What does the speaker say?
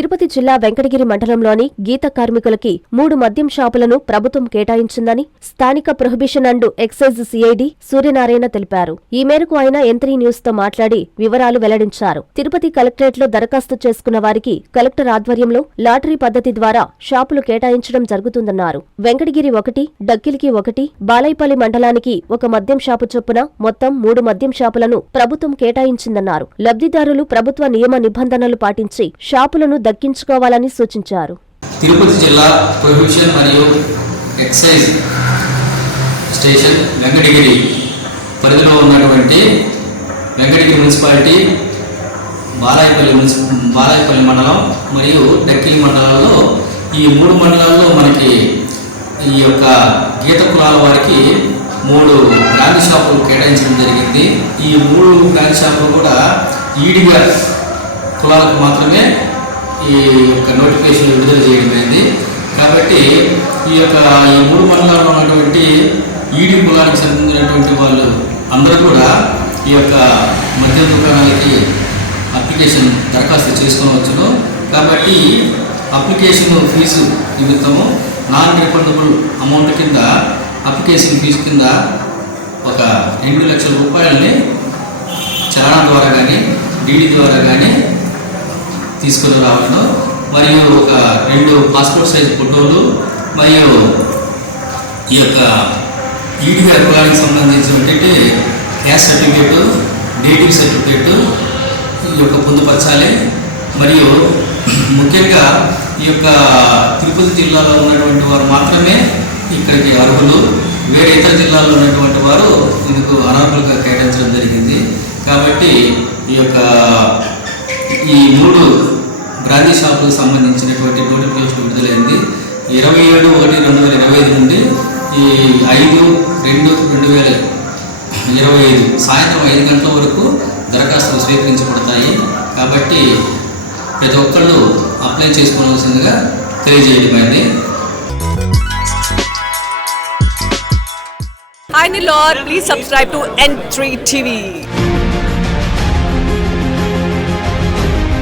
తిరుపతి జిల్లా వెంకటగిరి మండలంలోని గీత కార్మికులకి మూడు మద్యం షాపులను ప్రభుత్వం కేటాయించిందని స్థానిక prohibition and excise CID Suryanarayana తెలిపారు. ఈ మేరకు ఆయన ఎంత్రీ న్యూస్తో మాట్లాడి వివరాలు వెల్లడించారు. తిరుపతి కలెక్టరేట్లో దరఖాస్తు చేసుకున్న వారికి కలెక్టర్ ఆధ్వర్యంలో లాటరీ పద్ధతి ద్వారా షాపులు కేటాయించడం జరుగుతుందన్నారు. వెంకటగిరి ఒకటి డక్కిలికి ఒకటి బాలైపల్లి మండలానికి ఒక మద్యం షాపు చొప్పున మొత్తం మూడు మద్యం షాపులను ప్రభుత్వం కేటాయించిందన్నారు. లబ్ధిదారులు ప్రభుత్వ నియమ నిబంధనలు పాటించి షాపులను దక్కించుకోవాలని సూచించారు. తిరుపతి జిల్లా ప్రొహిబిషన్ మరియు ఎక్సైజ్ స్టేషన్ వెంకటగిరి పరిధిలో ఉన్నటువంటి వెంకటగిరి మున్సిపాలిటీ బాలాయపల్లి మున్సి బాలాయపల్లి మండలం మరియు డక్కిలి మండలాల్లో ఈ మూడు మండలాల్లో మనకి ఈ యొక్క గీత కులాల వారికి మూడు బ్రాండ్ షాపులు కేటాయించడం జరిగింది. ఈ మూడు బ్రాండ్ షాపులు కూడా ఈడిగా కులాలకు మాత్రమే ఈ యొక్క నోటిఫికేషన్ విడుదల చేయడమైంది కాబట్టి ఈ యొక్క ఈ మూడు మండలాల్లో ఉన్నటువంటి ఈడి కులానికి చెందినటువంటి వాళ్ళు అందరూ కూడా ఈ యొక్క మద్య దుకాణాలకి అప్లికేషన్ దరఖాస్తు చేసుకోవచ్చును. కాబట్టి అప్లికేషన్ ఫీజు నిమిత్తము నాన్ రిఫండబుల్ అమౌంట్ కింద అప్లికేషన్ ఫీజు కింద ఒక రెండు లక్షల రూపాయలని చలనా ద్వారా కానీ డీడీ ద్వారా కానీ తీసుకుని రావడం మరియు ఒక రెండు పాస్పోర్ట్ సైజ్ ఫోటోలు మరియు ఈ యొక్క ఈడిగా కులానికి సంబంధించినటువంటి గ్యాస్ సర్టిఫికేట్ నేటివ్ సర్టిఫికేట్ ఈ యొక్క పొందుపరచాలి. మరియు ముఖ్యంగా ఈ యొక్క తిరుపతి జిల్లాలో ఉన్నటువంటి వారు మాత్రమే ఇక్కడికి అర్హులు. వేరే ఇతర జిల్లాల్లో ఉన్నటువంటి వారు ఇందుకు అనర్హులుగా కేటాయించడం జరిగింది. కాబట్టి ఈ యొక్క ఈ మూడు బ్రాందీ షాపులకు సంబంధించినటువంటి నోటిఫికేషన్ విడుదలైంది. ఇరవై ఏడు ఒకటి రెండు వేల ఇరవై ఐదు నుండి ఈ ఐదు రెండు రెండు వేల ఇరవై ఐదు సాయంత్రం ఐదు గంటల వరకు దరఖాస్తులు స్వీకరించబడతాయి. కాబట్టి ప్రతి ఒక్కళ్ళు అప్లై చేసుకోవాల్సిందిగా తెలియజేయడమైంది Hi Nilor, please subscribe to N3 TV.